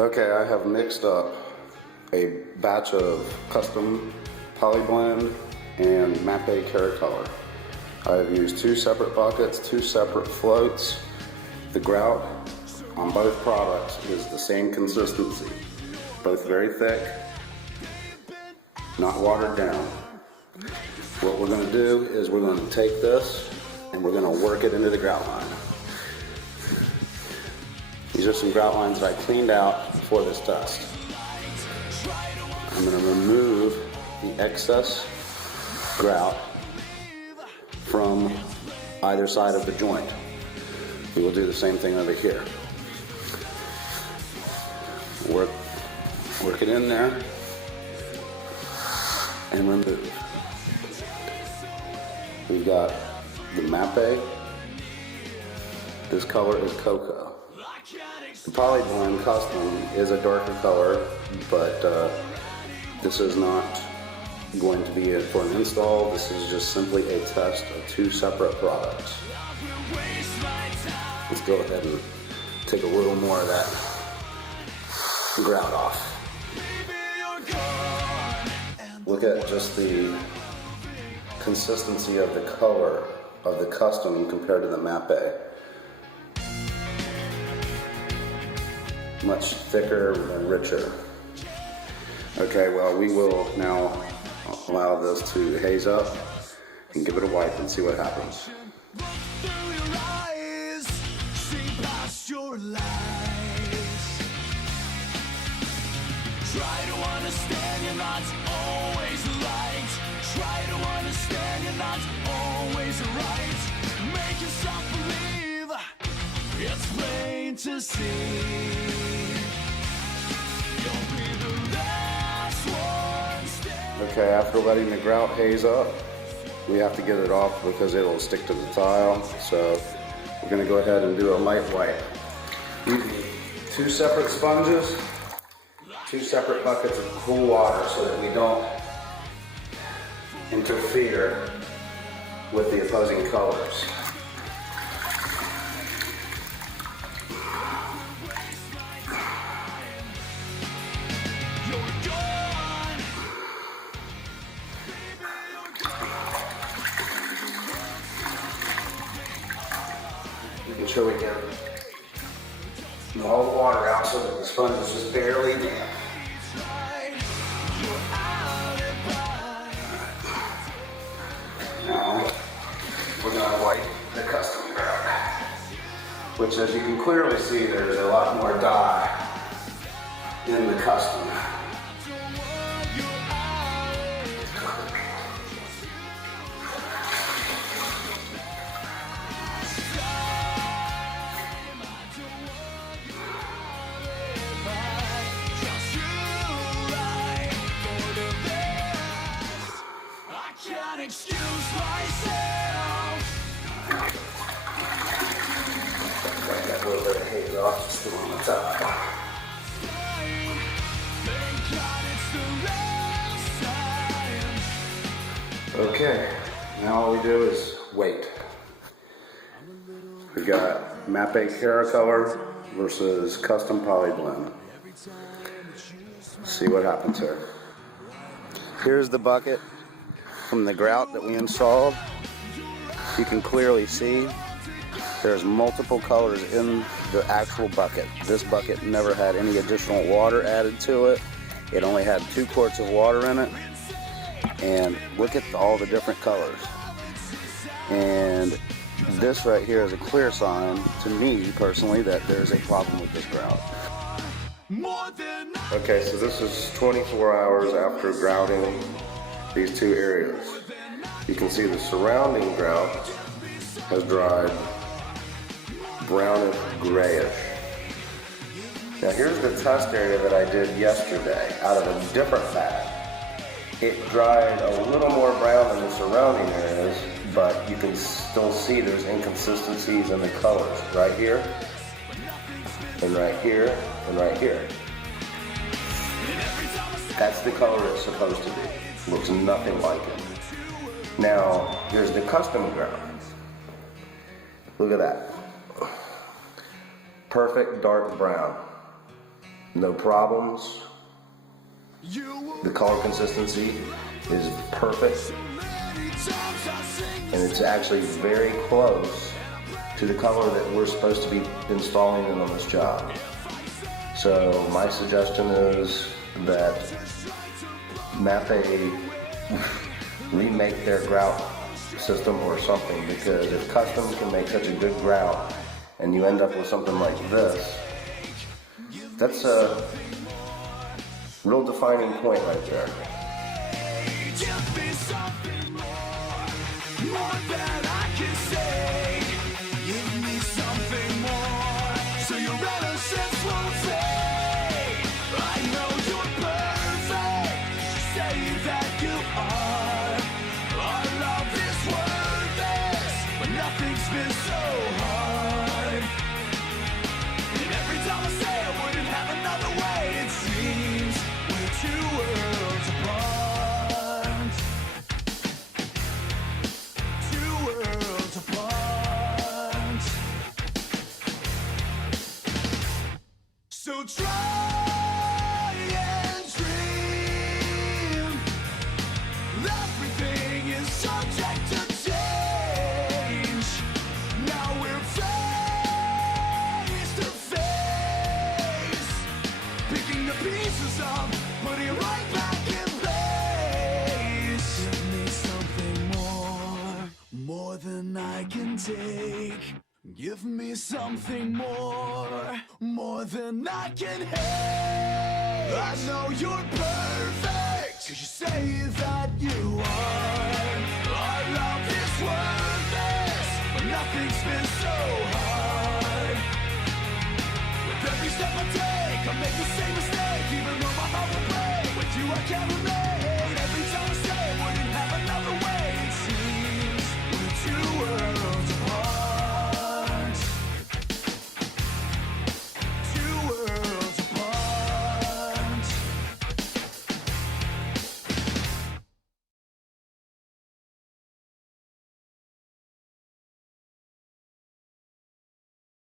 Okay, I have mixed up a batch of custom polyblend and Mapei Color. I've used two separate buckets, two separate floats. The grout on both products is the same consistency, both very thick, not watered down. What we're going to do is we're going to take this and we're going to work it into the grout line. These are some grout lines that I cleaned out for this test. I'm going to remove the excess grout from either side of the joint. We will do the same thing over here. Work it in there and remove. We've got the Mapei. This color is cocoa. The polyblend custom is a darker color, but this is not going to be it for an install. This is just simply a test of two separate products. Let's go ahead and take a little more of that grout off. Look at just the consistency of the color of the custom compared to the Mapei. Much thicker and richer. Okay, well, we will now allow this to haze up and give it a wipe and see what happens. Try to understand you're not always right. Try to understand you're not always right. Make yourself believe it's plain to see. You'll be the last one standing. Okay, after letting the grout haze up, we have to get it off because it'll stick to the tile. So we're going to go ahead and do a light wipe. Using two separate sponges, two separate buckets of cool water so that we don't interfere with the opposing colors. Making sure we get all the water out so that the sponge is just barely damp. Now, we're going to wipe the custom grout, which, as you can clearly see, there's a lot more dye in the custom. Excuse myself. Got that little bit of haze off, just still on the top. Thank God it's the last time. Okay, now all we do is wait. We've got Mapei Color versus custom polyblend. See what happens here. Here's the bucket from the grout that we installed. You can clearly see there's multiple colors in the actual bucket. This bucket never had any additional water added to it. It only had 2 quarts of water in it. And look at all the different colors. And this right here is a clear sign to me personally that there's a problem with this grout. Okay, so this is 24 hours after grouting these two areas. You can see the surrounding grout has dried brownish grayish. Now here's the test area that I did yesterday out of a different bag. It dried a little more brown than the surrounding areas, but you can still see there's inconsistencies in the colors right here, and right here, and right here. That's the color it's supposed to be. Looks nothing like it. Now, here's the custom grout. Look at that. Perfect dark brown. no problems. The color consistency is perfect, and it's actually very close to the color that we're supposed to be installing in on this job. So my suggestion is that Mapei remake their grout system or something, because if custom can make such a good grout and you end up with something like this, that's a real defining point right there. Give me something more than I can say. Give me something more, so your innocence won't fade. I know you're perfect, say that you are. Our love is worthless, but nothing's been so hard. And every time I say I wouldn't have another way, it seems we're two worlds apart. Two worlds apart. So try and dream. Everything is subject to change. Now we're face to face, picking the pieces up, putting it right back in place. Give me something more than I can take. Give me something more than I can hate. I know you're perfect, 'cause you say that you are.